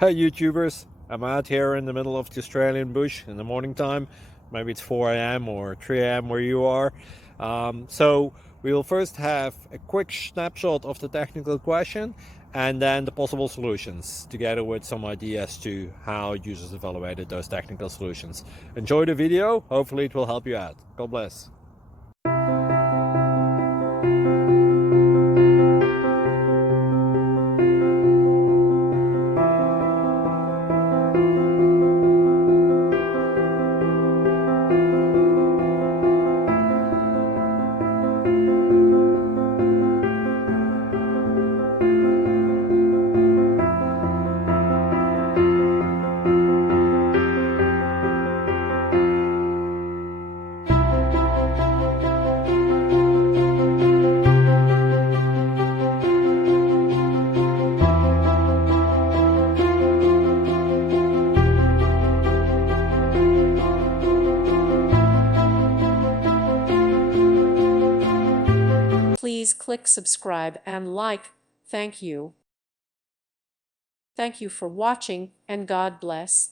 Hey YouTubers, I'm out here in the middle of the Australian bush in the morning time. Maybe it's 4 a.m. or 3 a.m. where you are. So we will first have a quick snapshot of the technical question and then the possible solutions, together with some ideas to how users evaluated those technical solutions. Enjoy the video, hopefully it will help you out. God bless. Please click subscribe and like. Thank you. Thank you for watching, and God bless.